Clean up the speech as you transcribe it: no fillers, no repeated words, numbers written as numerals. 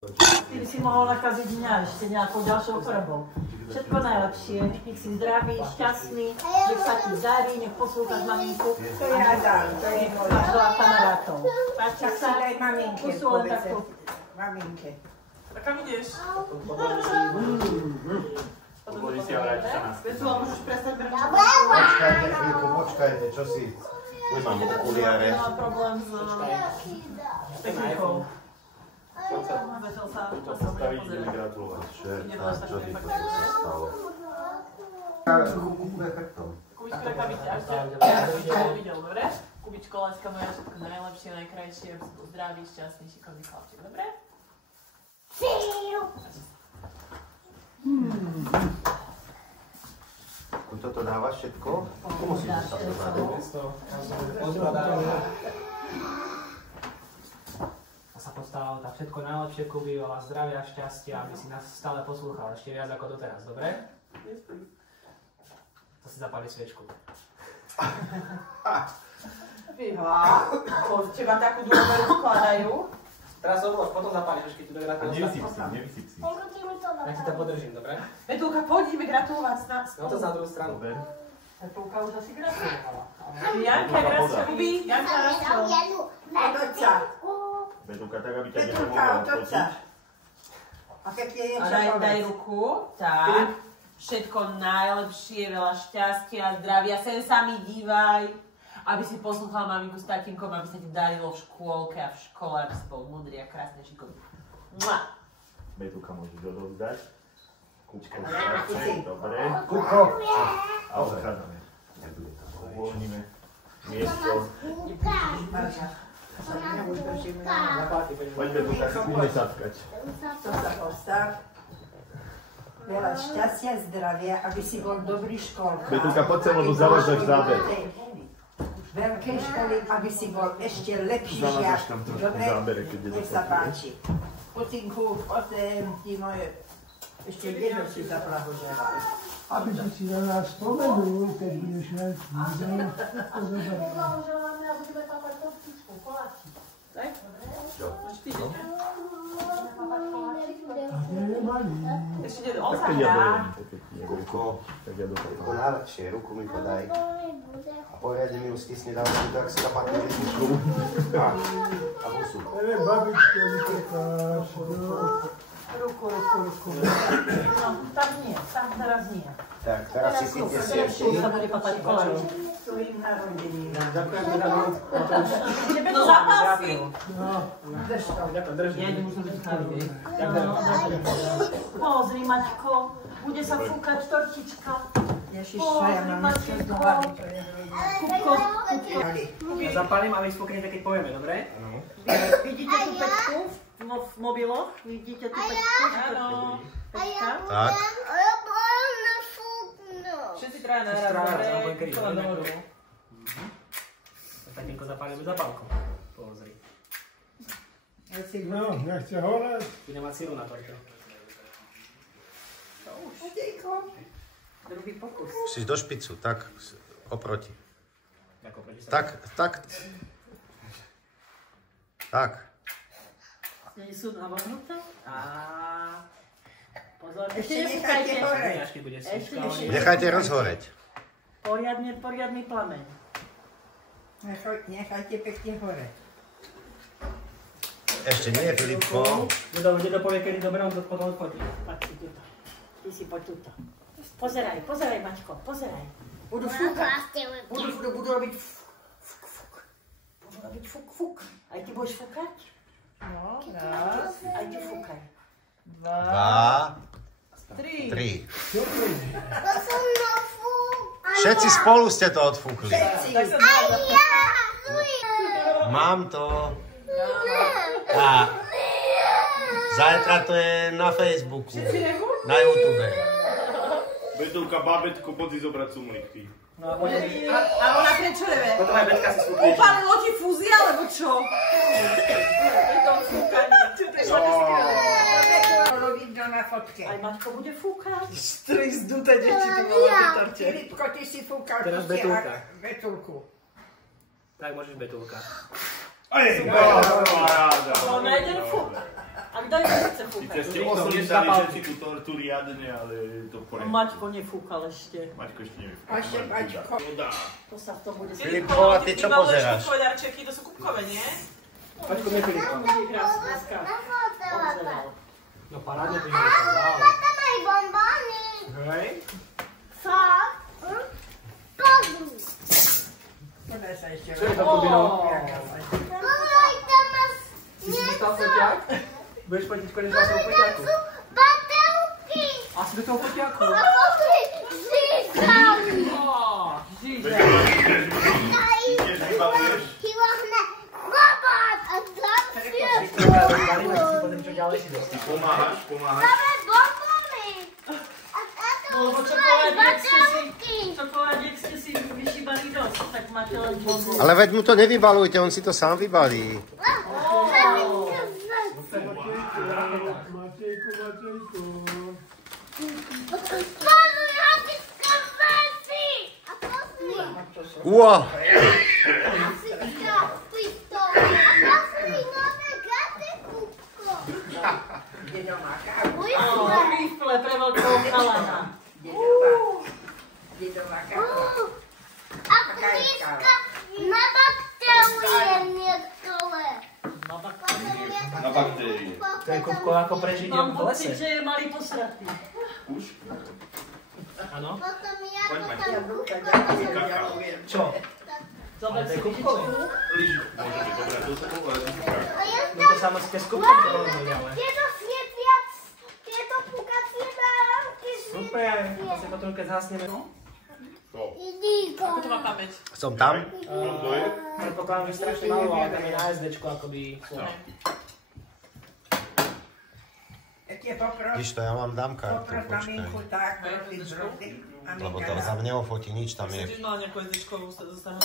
Ty by si mohol nakaziť mňa ešte nejakou ďalšou chorobou. Všetko najlepšie, nech si zdravý, šťastný, nech sa ti darí, nech poslúchaš maminku. To ja dám, to je moja. Máš veľa kamarátov. Páči Tak si sa? daj maminke, Pusu len takto. maminke. A kam ideš? Podloží si a vráti sa na Vesela, môžeš prestať brať? Počkajte chvíľku, počkajte, čo si... Nemám okuliare. Nemám problém s technikou. Vesel sa postaviť, ideme gratulovať. Čo ti to sa stalo? Kubičko, taká byť, až ťa videl, dobre? Kubičko, láska moja, všetko najlepšie, najkrajšie, aby si bol zdravý, šťastný, šikovný chlapček, dobre? Toto dávaš všetko? Musíš sa sa postaral tak všetko najlepšie, Kubi, veľa zdravia, šťastia, aby si nás stále poslúchal ešte viac ako doteraz, dobre? To si zapali sviečku. Fíha, od teba takú dôveru vkladajú. Teraz odlož, potom zapáliš, keď tu do gratulov. Nevysyp si. Ja ti to podržím, dobre? Petulka, poď, ideme gratulovať s nás. No to za druhú stranu. Petulka už asi gratulovala. Janka, gratuluj, Kubi. Janka, gratuluj. Od oca. Petulka, tak aby ťa Petulka, od oca. A keď je A čo daj povedz. ruku, tak. Všetko najlepšie, veľa šťastia, zdravia, sem sa mi dívaj. Aby si poslúchal maminku s tatínkom, aby sa ti darilo v škôlke a v škole, aby si bol múdry a krásny, šikovný. Mua! Petulka môžeš odovzdať. Kúčko krásne, dobre. Kuko! A odchádzame. Uvoľníme miesto. Poď Petulka, si budeme saskať. To sa postav. Veľa šťastia, zdravia, aby si bol dobrý školka. Petulka, poď sa, lebo zavažaš záber. Veľkej školy, aby si bol ešte lepší Zavažaš žiak. tam trošku Dobre? zábere, keď je Nech sa páči. Putinku, potem ti moje... Ešte jedno si zablahoželal. Aby si si na nás spomenul, keď budeš mať video, to zoberiem. Blahoželáme a budeme papať tortičku, koláčik. Tak? Čo? A nie je malý. Ešte nie, on Tak sa keď ja hrá. dojem, tak keď nie dojem, Kuko, tak ja dopadám. Kuko najlepšie, ruku mi podaj. A poriadne mi ju stisni, dávaj si tak si napatne rytmičku. A pusu. Babička, vytekáš, no. Ruku. No, tam nie, tam teraz nie. Tak, teraz si sypne Teraz sviečky. sa bude papať koláčik. Tvojim narodením. Ďakujem, Ideme do zápasky. No, Drž to. Ďakujem, držím. Ja nemusím byť chávy. Pozri, Maťko, bude sa fúkať tortička. Ježiša, ja mám ešte zdovali, to je Kupko, Ja zapálim a vy spokojne, keď povieme, dobre? vidíte tú pečku v mobiloch? Vidíte tú pečku? Áno. Pečka? Tak. Všetci traja naraz, Traja naraz, dobre? alebo kedy, Celá dobre? dohodu. Tatínko zapálime zapálku. Pozri. no, nechce horať. Bude mať síru na torte. Druhý pokus. Musíš do špicu, tak oproti. Ako proti sa. Tak. Nie sú navrhnuté? Pozor, Ešte ešte nechajte nefúkajte. hore. Až keď bude Ešte, svička. ešte. Nechajte rozhoreť. Poriadny plameň. Nechajte pekne hore. Ešte nie, Filipko. Dedo povie, kedy dobre, on to potom odfotí. Pači, tuto. Ty si poď tuto. Pozeraj, Maťko, pozeraj. Budú fúkať. Budú robiť Budú robiť fuk. Aj ty budeš fúkať? No, raz, Aj ty fúkaj. 2, 3. 3. Všetci spolu ste to odfúkli. Mám to. A zajtra to je na Facebooku, na YouTube. Petulka, babetko, poď si zobrať sumlík, ty. No a poďme. A ona prečo nevie? Potom aj Betka si súdne. Upálilo ti fúzia, alebo čo? Je to fúkanie. robiť na fotke. Aj Maťko bude fúkať. Tri zduté deti tu bolo na torte. Filipko, ty si fúkal Teraz kosti a Betulka. Betulku. Tak môžeš Betulka. Ej, paráda. No, na jeden fúk. A kto je chce Sice ste ich to nedali všetci tú tortu riadne, ale je to v poriadku. Maťko nefúkal ešte. Maťko ešte nevie. A ešte Maťko. To sa v tom bude Filipko, a ty čo pozeráš? Kupkové darčeky, to sú kupkové, nie? Paťko, nie Filipko. dneska obzeral. No parádne to je, wow. Tam aj bombóny. Hej. Fakt? Podu. Podaj sa ešte. Čo je to, Kubino? Aj tam máš Si si dostal foťák? Budeš fotiť konečne na svojho foťáku? baterky. Asi do toho foťáku. A pozri, získali. Tiež vybavuješ? Kilohne robot. A tam je Balíme si potom, čo ďalej si dostal. Pomáhaš? Máme bombóny. A táto No lebo už majú baterky. čokoládiek ste si vyšíbali dosť, tak máte len bonbon. Ale veď mu to nevybalujte, on si to sám vybalí. Matejko, Matejko. Spolu robiť konfety. A pozri. Ua! Asiska, pistol. A pozri, nové gaty, kúbko. Dedo má kávu. Rifle pre veľkého chalana. Dedo má kávu. A krížka na baktérie niektoré. Na baktérie. To je Kubko, ako prežiť Mám v pocit, lese. že je malý posratý. Už? Áno. Potom ja Poď, to Maťo. tam kúbko. Kakao. Čo? Zober Ale to si je Kubkové. Lížu. Môže byť dobré do sebou, ale to je A ja No to samo ste s Kubkom to robili, ale... tieto svietiac, tieto pukacie báránky Super, to si potom keď zhasneme. Idíko. Ako to má pamäť? Som tam? To je? Predpokladám, že strašne malo, ale tam je na SDčku akoby... Ja tie popros, Víš to, ja vám dám kartu, popros maminku počkaj. tak, prosím, zrobiť. Lebo to za mňa neofotí nič, tam je Myslím, že mala nejakú SDčkovú zostanu.